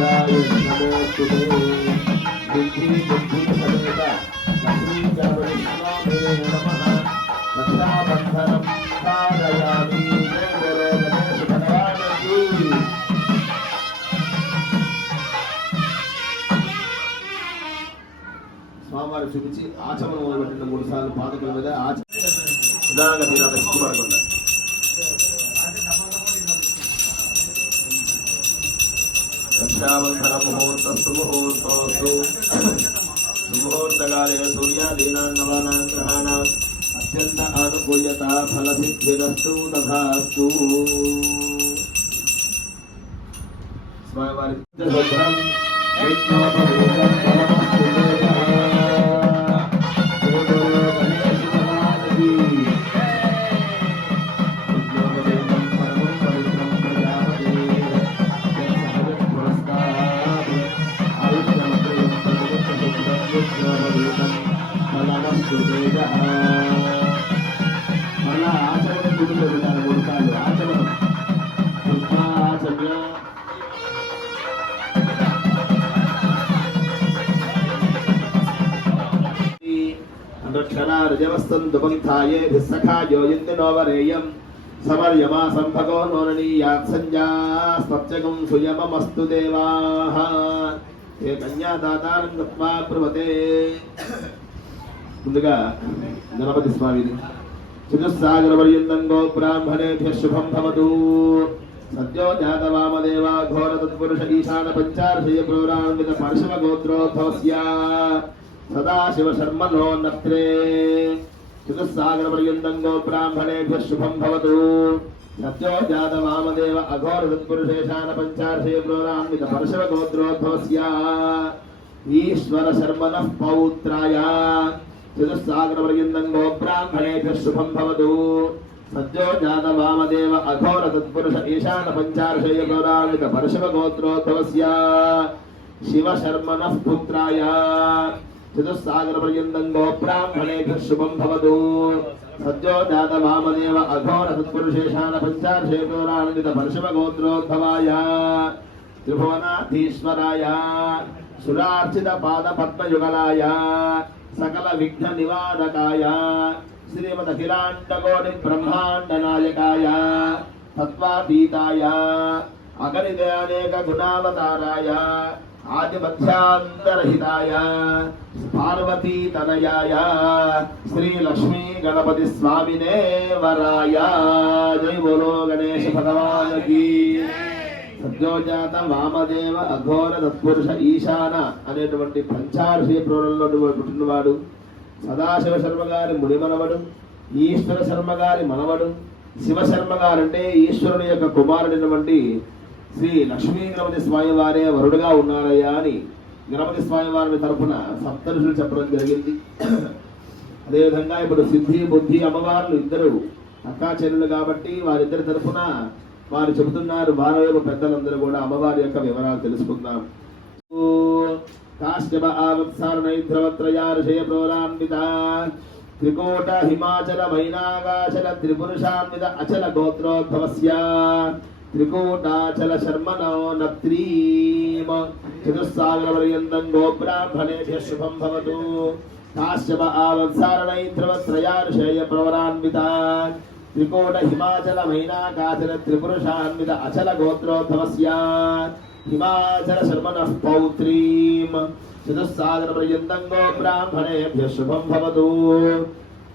नारायण नमोस्तुते बुद्धि बुद्धि समेत लक्ष्मी गणपति नमः रक्षाबंधनं कारयामि जय गुरु गणेश भगवान की స్వామివారి చూపించి ఆచమనం మొదలుపెట్టిన 3 సార్లు పాదకుల మీద నిదానంగా మీరు అంత సిగ్గుపడకుండా రక్షాబంధన ముహూర్తస్తు ముహూర్తోస్తు ముహూర్తకాలే సూర్యాదీనాం నవానాం గ్రహాణాం అత్యంత అనుకూల్యత ఫలసిద్ధిరస్తు తథాస్తు. స్వామివారి మళ్ళా ఆచరణ గుడిలో పెట్టాలి 3 సార్లు ఆచరణ క్షణార్జవస్తందుపంథాయే భిస్సఖాయో యిందినోవరేయం సమర్యమా సంభగో నోననీయాత్ సంజాస్పత్యకం సుయమమస్తు దేవాః ఏ కన్యాదాతారం గత్వా ప్రవతే. ముందుగా గణపతి స్వామిని చతుస్సాగరపర్యంతం గో బ్రాహ్మణేభ్యః శుభం భవతు. సద్యో జాత వామదేవ ఘోర తత్పురుష ఈశాన పంచార్షయ పురాణిత పార్శ్వ గోత్రోద్భవస్య సదాశివ శర్మణో నత్రే. చతుస్సాగరపర్యంతం గో బ్రాహ్మణేభ్యః శుభం భవతు. సత్యో జాత వామదేవ అఘోర తత్పురుషేశాన పంచార్షయ పురాణిత పార్శ్వ గోత్రోద్భవస్య ఈశ్వర శర్మణః పౌత్రాయ. చతుస్సాగరపర్యంతం గో బ్రాహ్మణేభ్యః శుభం భవతు. సద్యో జాత వామదేవ అఘోర తత్పురుష ఈశాన పంచార్షయ పురాణిత పార్శ్వ గోత్రోద్భవస్య శివ శర్మణః పుత్రాయ. చతుస్సాగరపర్యంతం గో బ్రాహ్మణేభ్యః శుభం భవతు. సద్యో జాత వామదేవ అఘోర తత్పురుషేశాన పంచార్షయ పురాణిత పార్శ్వ గోత్రోద్భవాయ త్రిభువనాధీశ్వరాయ సురార్చిత పాద పద్మయుగలాయ సకల విఘ్న నివారకాయ శ్రీమద్ అఖిలాండకోటి బ్రహ్మాండ నాయకాయ తత్వాతీతాయ అగణిత అనేక గుణావతారాయ ఆదిమధ్యాంతరహితాయ పార్వతీ తనయాయ శ్రీ లక్ష్మీ గణపతి స్వామినే వరాయ. జై బోలో గణేశ భగవాన్ కీ. సద్యోజాత వామదేవ అఘోర తత్పురుష ఈశాన అనేటువంటి పంచార్షయ పురాణంలో పుట్టినవాడు సదాశివ శర్మ గారి మునిమనవడు, ఈశ్వర శర్మ గారి మనవడు. శివశర్మ గారంటే ఈశ్వరుని యొక్క కుమారుడైనటువంటి శ్రీ లక్ష్మీ గణపతి స్వామి వారే వరుడుగా ఉన్నారయ్యా అని గణపతి స్వామి వారి తరఫున సప్తఋషులు చెప్పడం జరిగింది. అదేవిధంగా ఇప్పుడు సిద్ధి బుద్ధి అమ్మవార్లు ఇద్దరు అక్కా చెల్లెలు కాబట్టి వారిద్దరి తరఫున వారు చెబుతున్నారు. భారవేమ పెద్దలందరూ కూడా అమ్మవారి యొక్క వివరాలు తెలుసుకుందాం. కాశ్యప ఆవత్సారణైధ్రవత్రయార్షయ ప్రోరాన్విత త్రికోట హిమాచల మైనాగాచల త్రిపురుషాన్విత అచల గోత్రోద్భవస్య త్రికోటాచల శర్మణో నత్రీమ. చతుస్సాగరపర్యంతం గో బ్రాహ్మణేభ్యః శుభం భవతు. కాశ్యప ఆవత్సారణైధ్రవత్రయార్షయ ప్రోరాన్విత త్రికోట హిమాచల మైనాగాచల త్రిపురుషాన్విత అచల గోత్రోద్భవస్య హిమాచల శర్మణః పౌత్రీం. చతుస్సాగరపర్యంతం గో బ్రాహ్మణేభ్యః శుభం భవతు.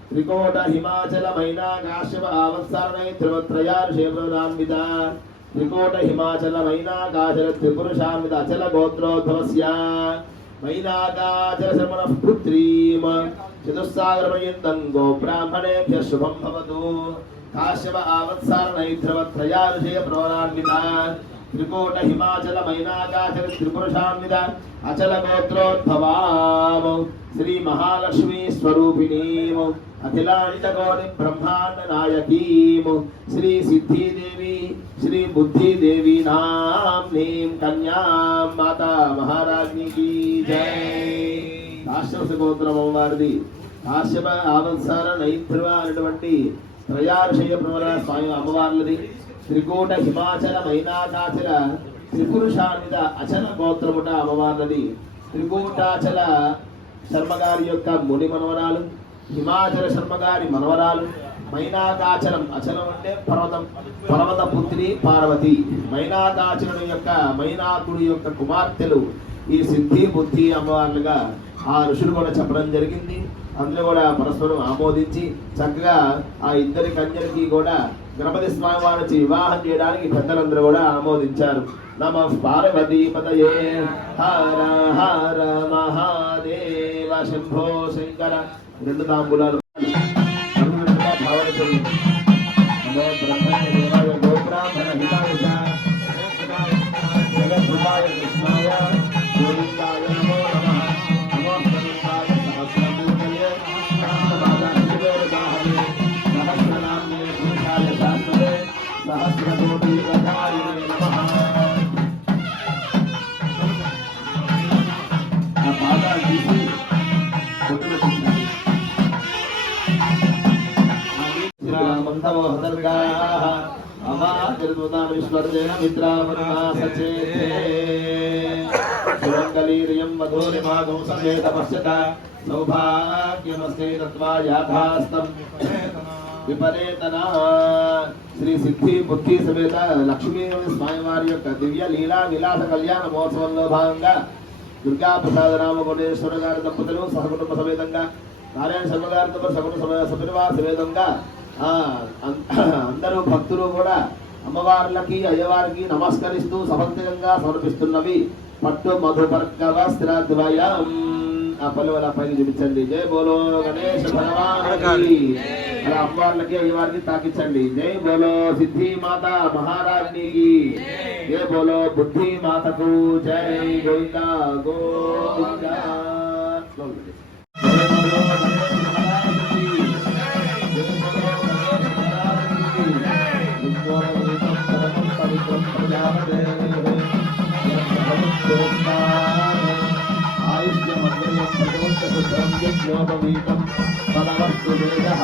త్రికోట హిమాచల మైనాగాశ్యప ఆవత్సారణైధ్రవత్రయార్షయ ప్రోరాన్విత త్రికోట హిమాచల మైనాగాచల త్రిపురుషాన్విత అచల గోత్రోద్భవస్య మైనాగాచల శర్మణః పుత్రీం. చతుస్సాగరపర్యంతం గో బ్రాహ్మణేభ్యః శుభం భవతు. కాశ్యప ఆవత్సారణైధ్రవత్రయార్షయ ప్రోరాన్విత త్రికోట హిమాచల మైనాగాచల త్రిపురుషాన్విత అచల గోత్రోద్భవాం శ్రీ మహాలక్ష్మీ స్వరూపిణీం అఖిలాండకోటి బ్రహ్మాండ నాయకీం శ్రీ సిద్ధిదేవి శ్రీ బుద్ధిదేవి నామ్నీం కన్యాం మాతా మహారాజ్ఞికి జై. కాశ్యప గోత్రం అమ్మవారిది. కాశ్యప ఆవత్సార నైధ్రువ అనేటువంటి త్రయార్షయ ప్రవర స్వామి అమ్మవార్లది. త్రికూట హిమాచల మైనాకాచల త్రిపురుషాన్విత అచల గోత్రముట అమ్మవారిది. త్రికూటాచల శర్మగారి యొక్క ముని మనవరాలు, హిమాచల శర్మగారి మనవరాలు, మైనాకాచలం అచలం అంటే పర్వతం, పర్వత పుత్రి పార్వతి. మైనాకాచలుని యొక్క మైనాకుడి యొక్క కుమార్తెలు ఈ సిద్ధి బుద్ధి అమ్మవార్లుగా ఆ ఋషులు కూడా చెప్పడం జరిగింది. అందులో కూడా పరస్పరం ఆమోదించి చక్కగా ఆ ఇద్దరి కన్యలకి కూడా గణపతి స్వామి వారి వివాహం చేయడానికి పెద్దలందరూ కూడా ఆమోదించారు. నమః పార్వతీపతయే హర హర మహాదేవ శంభో శంకర. రెండు తాంబూలాలు భావన చేయండి. నమో బ్రహ్మణ్య గోబ్రాహ్మణ హితాయ జగద్గురాయ కృష్ణాయ గోవిందాయ నమో నమః. నమో గోవిందాయ సహస్రమూర్తయే సహస్రనామ్నే పురుషాయ శాశ్వతే సహస్రకోటి ప్రధాయినే నమః. ఆ పాదాలు తీసి కొట్టు పెట్టించాలి. అమాతిర్ముదామిశ్వర్దేన మిత్రామన్నాసచే సురంగలీర్యం మధురిమాగం సమేత పశ్యత సౌభాగ్యమస్తే తత్వా యాథాస్తం విపరేతన. శ్రీ సిద్ధి బుద్ధి సమేత లక్ష్మీ స్వామివారి యొక్క దివ్య లీలా విలాస కళ్యాణ మహోత్సవంలో భాగంగా దుర్గా ప్రసాద రామ కోటేశ్వర గారి దంపతులు సహకుటుంబ సమేతంగా, నారాయణ శర్మ గారి సహకుటుంబ సపరివార సమేతంగా అందరూ భక్తులు కూడా అమ్మవార్లకి అయ్యవారికి నమస్కరిస్తూ సభక్తిగా సమర్పిస్తున్నవి పట్టు మధుపర్క వస్త్రద్వయం. ఆ పల్లె పైకి చూపించండి. జై బోలో గణేశ భగవానికి. అలా అమ్మవార్లకి అయ్యవారికి తాకించండి. జై బోలో సిద్ధి మాత మహారాజ్నికి. జై బోలో బుద్ధి మాతకు జై. గోవింద గోవింద. ఆయుష్యమగ్రయోపవీతం పదవస్తు వేదః.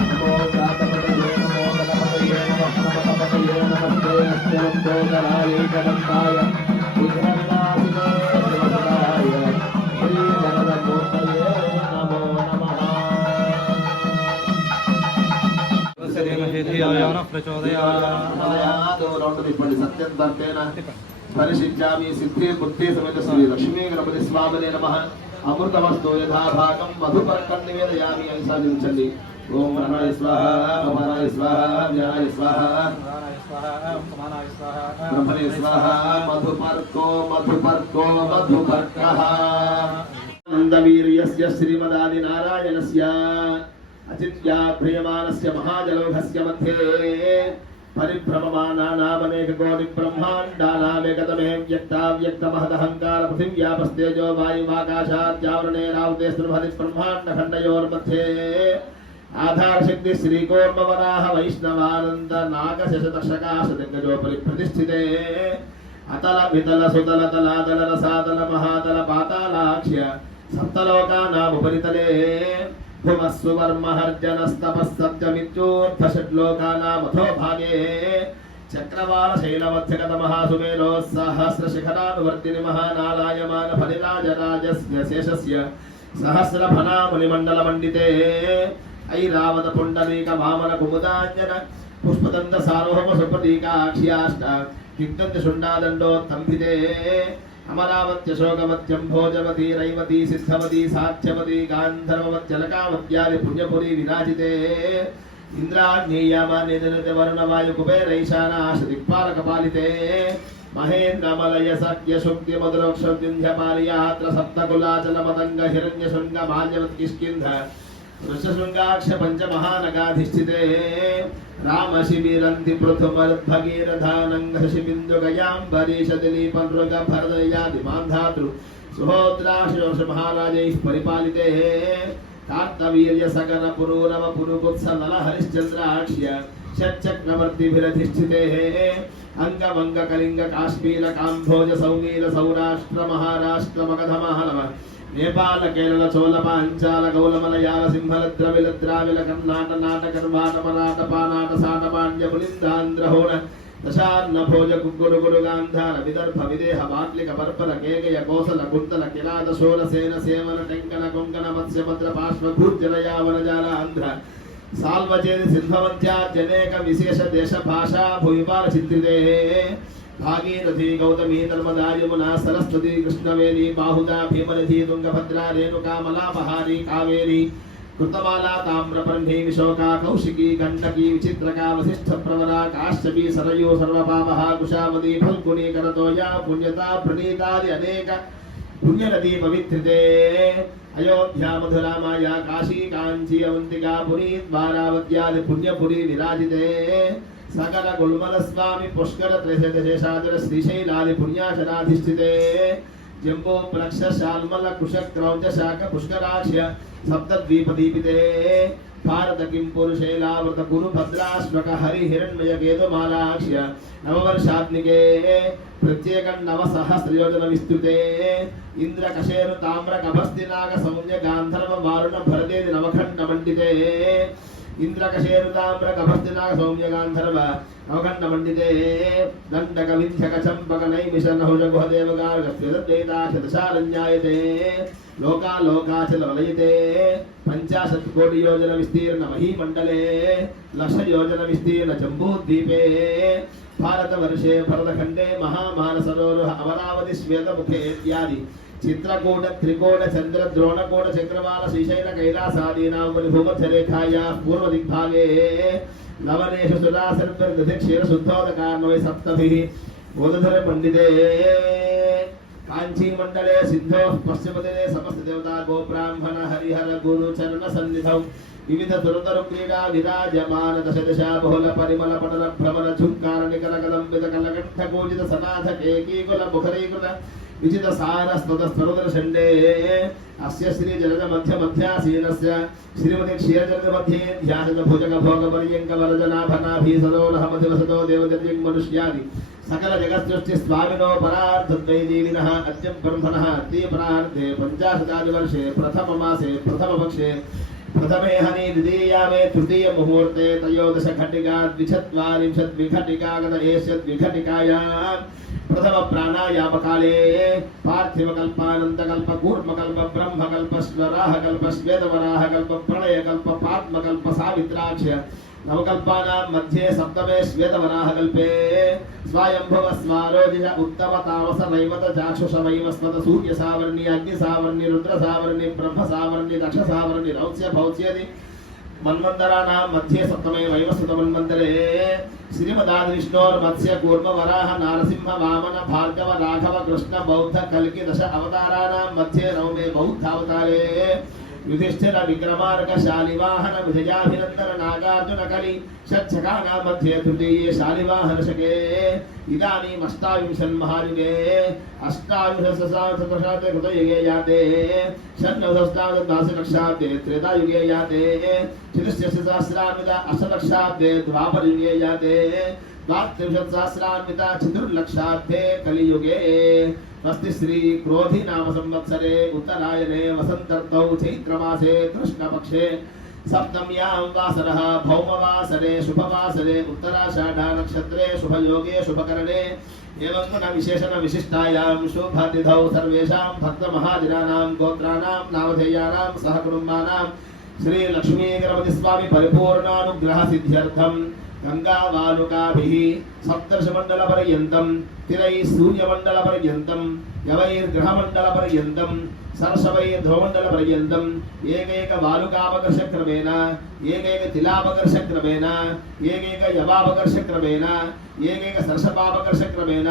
నమో జాతపతయే నమో గణపతయే నమః నమస్తే అస్యంతోదరాయ జగంతాయ విఘ్నవినాశినే శివసుతాయ శ్రీ వరదమూర్తయే నమో నమః. సత్యంతర్తేన పరిశిష్యామి సిద్ధి బుద్ధి సమేత శ్రీ లక్ష్మీ గణపతి స్వామినే నమః. అమృతమస్తు యథాభాగం మధుపర్కం నివేదయామి అని సాధించండి. ఓం ప్రాణాయ స్వాహ, అపానాయ స్వాహ, వ్యానాయ స్వాహ, బ్రహ్మణే స్వాహ. మధుపర్కో మధుపర్కో మధుపర్కః. నందవీర్యస్య శ్రీమదాది నారాయణస్య అచిత్యా ప్రియమానస్య మహాజలౌఘస్య మధ్యే పరిభ్రమమానానామనేక కోటి బ్రహ్మాండానామేకతమే వ్యక్తావ్యక్తమహదహంకార పృథివ్యాపస్తేజో వాయుమాకాశాద్యావరణే రావతే స్తృభది బ్రహ్మాండఖండయోర్मध्ये ఆధారశక్తి శ్రీకోర్మవరాహ వైష్ణవానంద నాగశశతశకాశదిగ్గజోపరి ప్రతిష్ఠితే అతల వితల సుతల తలాతల రసాతల మహాతల పాతాళాక్ష్య సప్తలోకానాముపరితలే భువస్సువర్మహర్జనస్తపస్సప్తమిత్యోర్థషడ్లోకానామథో భాగే చక్రవాల శైలవత్సగత మహాసుమేలో సహస్రశిఖరానువర్తిని మహానాలాయమాన ఫలిరాజరాజస్య శేషస్య సహస్రఫనామునిమండలమండితే ఐరావత పుండరీక వామన కుముదాంజన పుష్పదంత సార్వభౌమ సుప్రతీకాక్ష్యాష్ట కిందంత శుండాదండోత్తంభితే అమరావత్య శోకవత్యం భోజవతి రైవతి సిద్ధవతి సాధ్యవతి గాంధర్వవత్యలకావత్యాది పుణ్యపురి విరాజితే ఇంద్రాగ్నేయమానిధనత వరుణ వాయు కుబేరైశానాశ దిక్పాలక పాలితే మహేంద్రమలయ సత్య శుక్తి మధురోక్షంధ్యపాలియాత్ర సప్తకులాచల మదంగ హిరణ్య శృంగ మాల్యవత్ కిష్కింధ వృషశృంగాక్ష పంచమహానగాధిష్ఠితే రామశిబిరంతి పృథుమద్భగీరథానంఘర్షిబిందుగయాంబరీష దిలీపనృగ భరదయాది మాంధాతృ సుహోద్రాశోష మహారాజైః పరిపాలితే కార్తవీర్య సగర పురూరవ పురుపుత్స నల హరిశ్చంద్రాక్ష్య షట్చక్రవర్తిభిరధిష్ఠితే అంగమంగ కళింగ కాశ్మీర కాంభోజ సౌనీల సౌరాష్ట్ర మహారాష్ట్ర మగధ మహానవ नेपाल केरल चोल पांचाल गौल मलयाल सिंहल द्रविल द्राविल कर्नाट नाट कर्वाट मराठ पानाट साट पांड्य पुलिंदांध्र होण दशार्न भोज कुकुरु गुरु गांधार विदर्भ विदेह बाट्लिक पर्पल केकय कोसल कुंतल किरात शोल सेन सेवन टेंकन कोंकण मत्स्य भद्र पार्श्व गुर्जर यावन जाल आंध्र साल्वचेद सिंहवंत्या जनेक विशेष देश भाषा भूमिपाल चित्रिते भागीरथी गौतमी नर्मदा यमुना सरस्वती कृष्णवेणी बाहुदा भीमनिधि तुंगभद्रा रेणुका मलापहारी कावेरी कृतमाला ताम्रपर्णी विशोका कौशिकी गंडकी विचित्रका वसिष्ठ प्रवरा काश्यपी सरयू सर्वपापः कुशावती फल्गुनी करतोया पुण्यता प्रणीतादि अनेक पुण्यनदी पवित्रिते अयोध्या मधुरा माया काशी कांची अवंतिका पुरी द्वारावत्यादि पुण्यपुरी विराजिते सकल गुलमल स्वामी पुष्कर त्रैशेषादर श्रीशैलादि पुण्याशनाधिष्ठिते जम्बो प्लक्ष शाल्मल कुशक क्रौंच शाक पुष्कराक्ष्य सप्तद्वीपदीपिते भारत किं पुरुषैलावृत गुरु भद्राश्वक हरि हिरण्मय केतुमालाक्ष्य नववर्षात्मिके प्रत्येक नव सहस्रयोजन विस्तृते इंद्र कशेरु ताम्र कभस्तिनाग सौम्य गांधर्व वारुण भरदेदि नवखंड मंडिते इंद्रकशेरु ताम्र कभस्तिनाग सौम्य गांधर्व नवखंड मंडिते दंडक विंध्यक चंपक नैमिष नहुज गुहदेव गार्गस्त्यदशारण्यायते लोका लोकाचल वलयते 50 कोटि योजन विस्तीर्ण महीमंडले लक्ष योजन विस्तीर्ण जम्बूद्वीपे भारतवर्षे भरतखंडे महामानसरोवर अमरावती श्वेतमुखे इत्यादि चित्रकूट त्रिकोट चंद्र द्रोणकोट चक्रवाल श्रीशैल कैलासादीनां भूमध्यरेखायाः पूर्वदिग्भागे लवनेषु सुरासर्पक्षीर शुद्धोदकार्णवे सप्तभिः गोदधर पंडिते कांची मंडले सिद्धो पश्चिमदिने समस्त देवता गोब्राह्मण हरिहर गुरु चरण सन्निधौ विविध दुर्धर क्रीडा विराजमान दश दशा बहुल परिमल पटल भ्रमर झुंकार निकल कदंबित कलकंठ कोजित सनाथ केकीकुल मुखरीकृत विचित सार स्तुत स्तरुदर षण्डे अस्य श्री जलद मध्य मध्यासीनस्य श्रीमती क्षीरजलद मध्ये ध्यानद भुजग भोग पर्यंक वरजनाभनाभि सदोलह मध्यवसतो देवदर्यं मनुष्यादि सकल जगत सृष्टि स्वामिनो परार्धद्वैदीविनः अद्य ब्रह्मणः अद्य परार्धे 50 वर्षे प्रथम मासे प्रथम पक्षे प्रथमे हनि द्वितीयामे तृतीय मुहूर्ते त्रयोदश घटिका द्विचत्वारिंशत् विघटिका गत एष्यत् विघटिकायां प्रथम प्राणायाम काले पार्थिव कल्पानंत कल्प कूर्म कल्प ब्रह्म कल्प स्वराह कल्प श्वेतवराह कल्प प्रलय कल्प पात्म कल्प सावित्राक्ष नवकल्पानां मध्ये सप्तमे श्वेतवराह कल्पे स्वयंभव स्वारोजिष उत्तम तामस नैवत चाक्षुष वैवस्वत सूर्य सावर्णी अग्नि सावर्णी रुद्र सावर्णी ब्रह्म सावर्णी दक्ष सावर्णी रौच्य भौच्यदि मन्वन्तराणां मध्ये सप्तमे वैवस्वत मन्वन्तरे श्रीमदादि विष्णोर्मत्स्य कूर्म वराह नारसिंह वामन भार्गव राघव कृष्ण बौद्ध कल्कि दश अवताराणां मध्ये नवमे बौद्धावतारे युधिष्ठिर विक्रमार्क शालिवाहन विजयाभिनंदन नागार्जुन कलि षट्छकानां मध्ये तृतीये शालिवाहन शके इदानीम् अष्टाविंशन् महायुगे अष्टाविंशसहस्राब्दे कृतयुगे याते षण्णवदशाब्दे त्रेतायुगे याते चतुष्षष्टिसहस्रान्वित अष्टलक्षाब्दे द्वापरयुगे याते द्वात्रिंशत्सहस्रान्वित चतुर्लक्षाब्दे कलियुगे स्वस्ति श्री क्रोधी नाम संवत्सरे उत्तरायणे वसन्तर्तौ चैत्रमासे कृष्णपक्षे सप्तम्यां वासरः भौमवासरे शुभवासरे उत्तराषाढा नक्षत्रे शुभयोगे शुभकरणे एवं गुण विशेषण विशिष्टायां शुभतिथौ सर्वेषां भक्तमहाजनानां गोत्राणां नामधेयानां सहकुटुम्बानां श्री लक्ष्मी गणपति स्वामी परिपूर्णानुग्रह सिद्ध्यर्थं गंगावालुकाभिः सप्तर्षिमण्डलपर्यन्तं तिरैः सूर्यमण्डलपर्यन्तं यवैर्ग्रहमण्डलपर्यन्तं सरसवैर्ध्रुवमण्डलपर्यन्तं एकैक वालुकापकर्षक्रमेण एकैक तिलापकर्षक्रमेण एकैक यवापकर्षक्रमेण एकैक सरसपापकर्षक्रमेण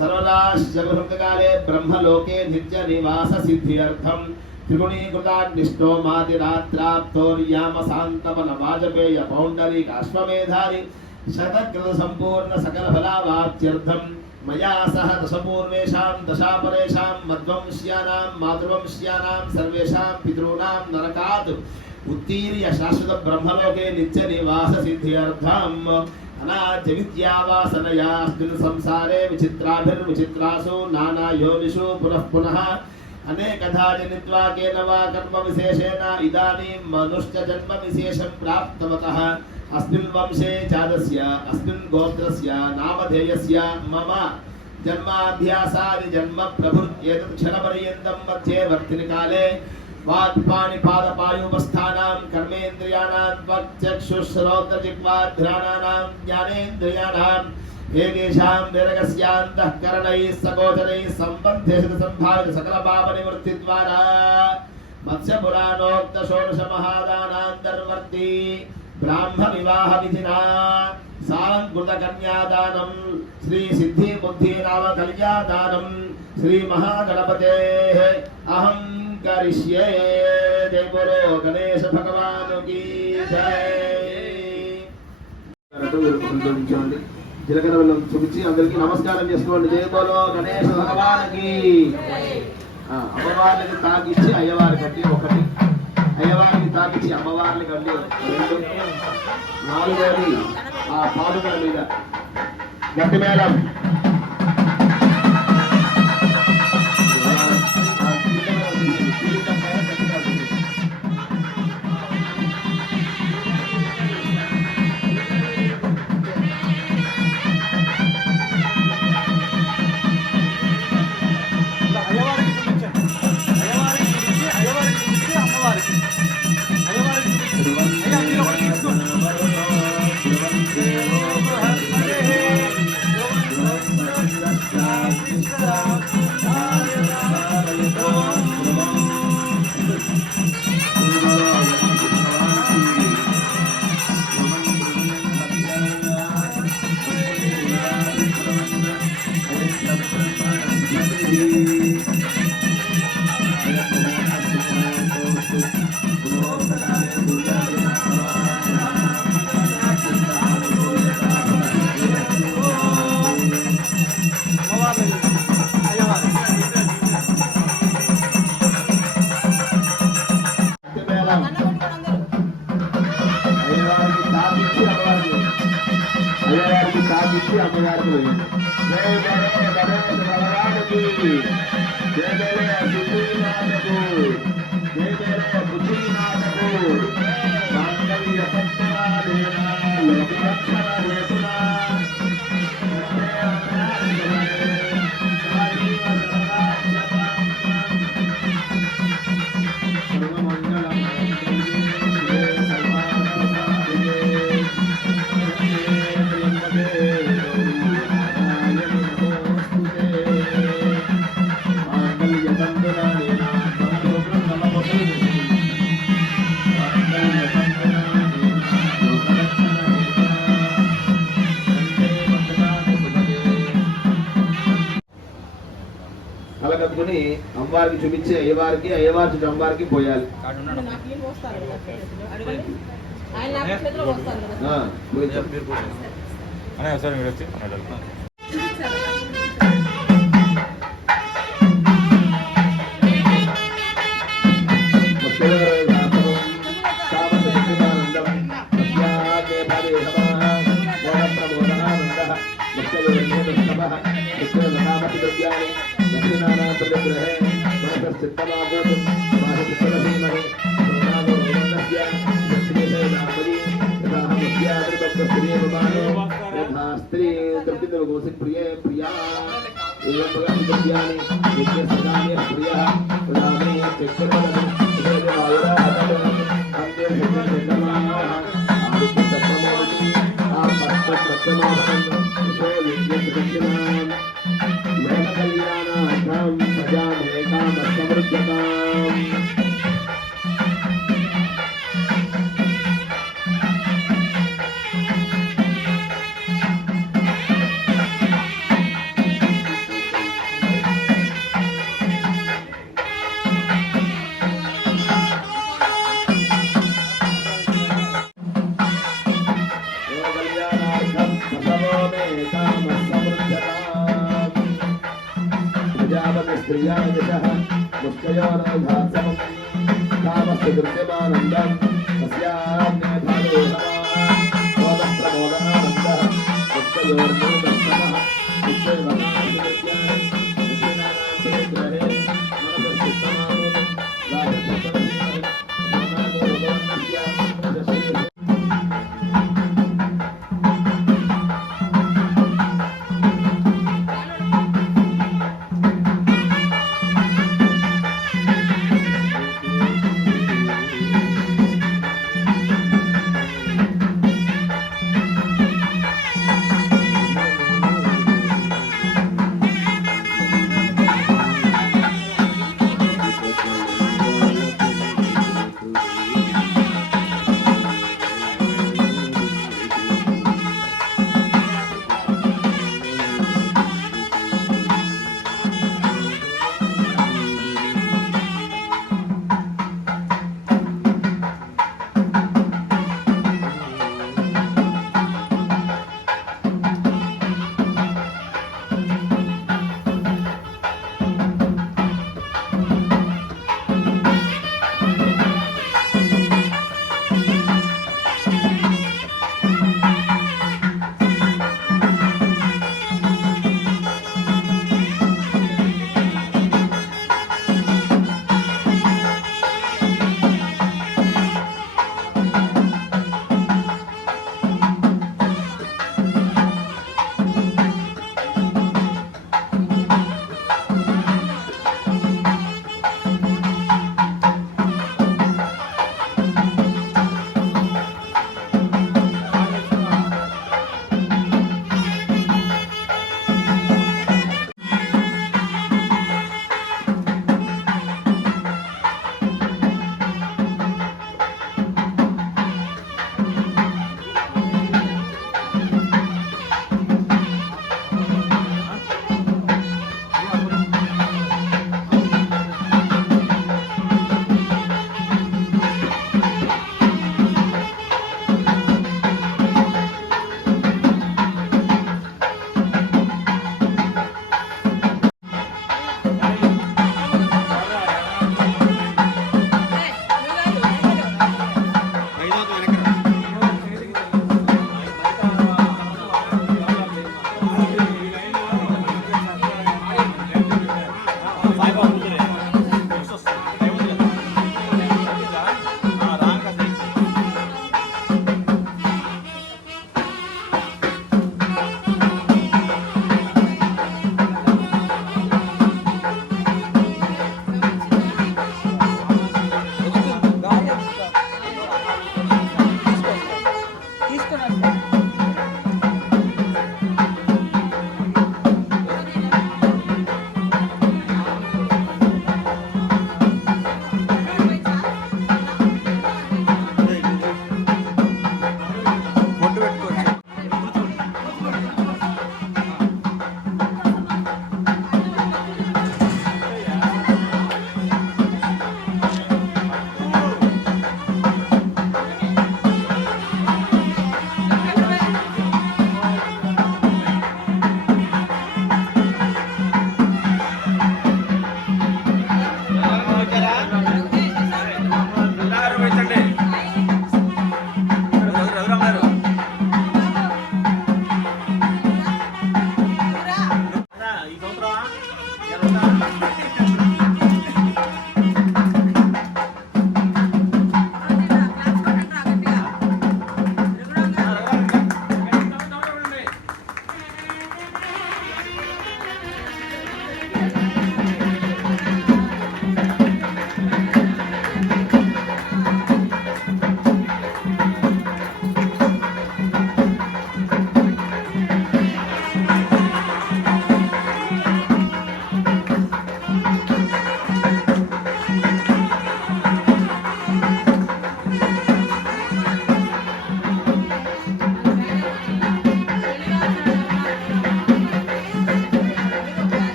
सर्वदाश्चतुर्मुखकाले ब्रह्मलोके नित्यनिवाससिद्ध्यर्थं त्रिगुणीकृताग्निष्टो मातिरात्राप्तोर्यामशान्तपन वाजपेय पौण्डरीक अश्वमेधारि शतकृत संपूर्ण सकल फलावाप्त्यर्थं मया सह दशपूर्वेषां दशापरेषां मध्वंश्यानां मातृवंश्यानां सर्वेषां पितॄणां नरकात् उत्तीर्य शाश्वत ब्रह्मलोके नित्यनिवाससिद्ध्यर्थम् अनाद्य विद्यावासनयास्मिन् संसारे विचित्राभिर्विचित्रासु नानायोनिषु पुनः पुनः अनेकधा जनित्वा केन वा कर्मविशेषेण इदानीं मनुष्यजन्मविशेषं प्राप्तवतः अस्मिन् वंशे जातस्य अस्मिन् गोत्रस्य नामधेयस्य मम जन्माभ्यासादि जन्म प्रभुर्येतत् क्षणपर्यन्तं मध्ये वर्तिनिकाले वाक्पाणिपादपायुपस्थानां कर्मेन्द्रियाणां त्वक्चक्षुश्रोत्रजिह्वाघ्राणानां ज्ञानेन्द्रियाणाम् एतेषां निरगस्यान्तःकरणैः सगोचरैः सम्बन्धेषु सम्भावित सकलपापनिवृत्तिद्वारा मत्स्यपुराणोक्त षोडशमहादानान्तर्वर्ती ब्राह्मविवाहविधिना सालङ्कृतकन्यादानं श्रीसिद्धिबुद्धिनाम कल्यादानं श्रीमहागणपतेः अहं करिष्ये। जय बोलो गणेश भगवान की जय। జీలకర్ర బెల్లం చూపించి అందరికీ నమస్కారం చేసుకోండి. జయ బోలో గణేష్ భగవానికి. అమ్మవారికి తాకిచ్చి అయ్యవారి కట్టి ఒకటి, అయ్యవారికి తాకిచ్చి అమ్మవారిని కట్టి రెండు, నాలుగోది ఆ పాదుకల మీద గట్టి మేళం. కట్టుకుని అమ్మవారికి చూపించి అయ్యవారికి, అయ్యవారి చుట్టూ అమ్మవారికి పోయాలి.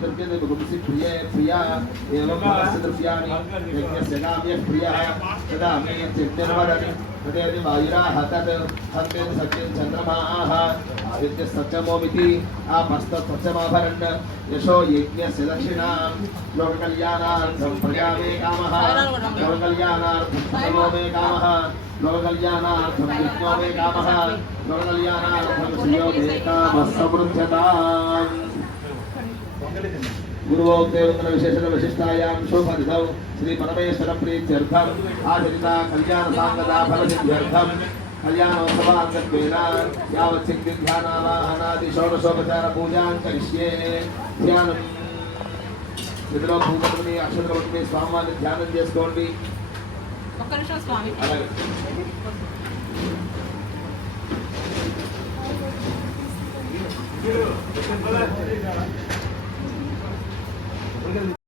द्रव्यते भगवसि प्रिये प्रिया एवं भगवस्य द्रव्याणि यज्ञस्य काम्यः प्रियः तदा मे चित्तिर्वदति तदेति वायुराः तत् हन्ते सत्यं चन्द्रमाः आदित्य सत्यमोमिति आपस्तत्सत्यमाभरन् यशो यज्ञस्य दक्षिणां लोककल्याणार्थं प्रजा मे कामः लोककल्याणार्थं धर्मो मे कामः लोककल्याणार्थं विष्णो मे कामः लोककल्याणार्थं श्रियो मे कामः समृद्धताम् गुरुवोक्तेन्द्र विशेषण विशिष्टायां शुभदिनौ श्री परमेश्वर प्रीत्यर्थम् आचरिता कल्याण सांगता फलसिद्ध्यर्थं कल्याणोत्सवाङ्गत्वेन यावत् सिद्धि ध्यानावाहनादि षोडशोपचार पूजां करिष्ये ध्यानं ఇందులో భూపతిని అక్షరవతిని స్వామివారిని ధ్యానం చేసుకోండి. ఒక్క నిమిషం స్వామి. అలాగే